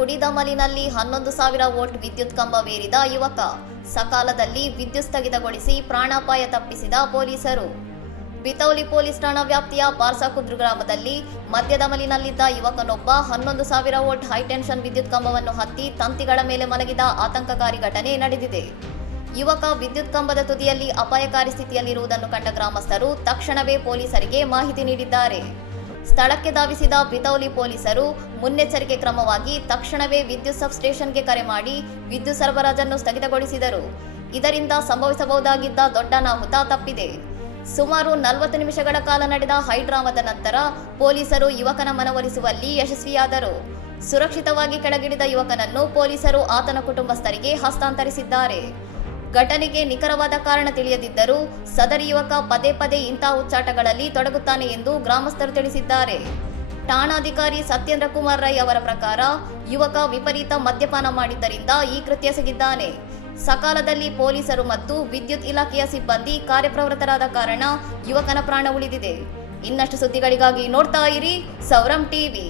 ಕುಡಿದಮಲಿನಲ್ಲಿ 11,000 volt ವಿದ್ಯುತ್ ಕಂಬವೇರಿದ ಯುವಕ, ಸಕಾಲದಲ್ಲಿ ವಿದ್ಯುತ್ ಸ್ಥಗಿತಗೊಳಿಸಿ ಪ್ರಾಣಾಪಾಯ ತಪ್ಪಿಸಿದ ಪೊಲೀಸರು. ಬಿತೌಲಿ ಪೊಲೀಸ್ ಠಾಣಾ ವ್ಯಾಪ್ತಿಯ ಪಾರ್ಸಾಕುದ್ರು ಗ್ರಾಮದಲ್ಲಿ ಮಧ್ಯದಮಲಿನಲ್ಲಿದ್ದ ಯುವಕನೊಬ್ಬ 11,000 ವೋಲ್ಟ್ ಹೈಟೆನ್ಷನ್ ವಿದ್ಯುತ್ ಕಂಬವನ್ನು ಹತ್ತಿ ತಂತಿಗಳ ಮೇಲೆ ಮಲಗಿದ ಆತಂಕಕಾರಿ ಘಟನೆ ನಡೆದಿದೆ. ಯುವಕ ವಿದ್ಯುತ್ ಕಂಬದ ತುದಿಯಲ್ಲಿ ಅಪಾಯಕಾರಿ ಸ್ಥಿತಿಯಲ್ಲಿರುವುದನ್ನು ಕಂಡ ಗ್ರಾಮಸ್ಥರು ತಕ್ಷಣವೇ ಪೊಲೀಸರಿಗೆ ಮಾಹಿತಿ ನೀಡಿದ್ದಾರೆ. ಸ್ಥಳಕ್ಕೆ ಧಾವಿಸಿದ ಬಿತೌಲಿ ಪೊಲೀಸರು ಮುನ್ನೆಚ್ಚರಿಕೆ ಕ್ರಮವಾಗಿ ತಕ್ಷಣವೇ ವಿದ್ಯುತ್ ಸಬ್ಸ್ಟೇಷನ್ಗೆ ಕರೆ ಮಾಡಿ ವಿದ್ಯುತ್ ಸರಬರಾಜನ್ನು ಸ್ಥಗಿತಗೊಳಿಸಿದರು. ಇದರಿಂದ ಸಂಭವಿಸಬಹುದಾಗಿದ್ದ ದೊಡ್ಡ ಅನಾಹುತ ತಪ್ಪಿದೆ. ಸುಮಾರು 40 ನಿಮಿಷಗಳ ಕಾಲ ನಡೆದ ಹೈಡ್ರಾಮದ ನಂತರ ಪೊಲೀಸರು ಯುವಕನ ಮನವೊಲಿಸುವಲ್ಲಿ ಯಶಸ್ವಿಯಾದರು. ಸುರಕ್ಷಿತವಾಗಿ ಕೆಳಗಿಳಿದ ಯುವಕನನ್ನು ಪೊಲೀಸರು ಆತನ ಕುಟುಂಬಸ್ಥರಿಗೆ ಹಸ್ತಾಂತರಿಸಿದ್ದಾರೆ. ಘಟನೆಗೆ ನಿಖರವಾದ ಕಾರಣ ತಿಳಿಯದಿದ್ದರೂ ಸದರಿ ಯುವಕ ಪದೇ ಪದೇ ಇಂತಹ ಹುಚ್ಚಾಟಗಳಲ್ಲಿ ತೊಡಗುತ್ತಾನೆ ಎಂದು ಗ್ರಾಮಸ್ಥರು ತಿಳಿಸಿದ್ದಾರೆ. ಠಾಣಾಧಿಕಾರಿ ಸತ್ಯೇಂದ್ರ ಕುಮಾರ್ ರೈ ಅವರ ಪ್ರಕಾರ ಯುವಕ ವಿಪರೀತ ಮದ್ಯಪಾನ ಮಾಡಿದ್ದರಿಂದ ಈ ಕೃತ್ಯ ಎಸಗಿದ್ದಾನೆ. ಸಕಾಲದಲ್ಲಿ ಪೊಲೀಸರು ಮತ್ತು ವಿದ್ಯುತ್ ಇಲಾಖೆಯ ಸಿಬ್ಬಂದಿ ಕಾರ್ಯಪ್ರವೃತ್ತರಾದ ಕಾರಣ ಯುವಕನ ಪ್ರಾಣ ಉಳಿದಿದೆ. ಇನ್ನಷ್ಟು ಸುದ್ದಿಗಳಿಗಾಗಿ ನೋಡ್ತಾ ಇರಿ ಸೌರಂ ಟಿವಿ.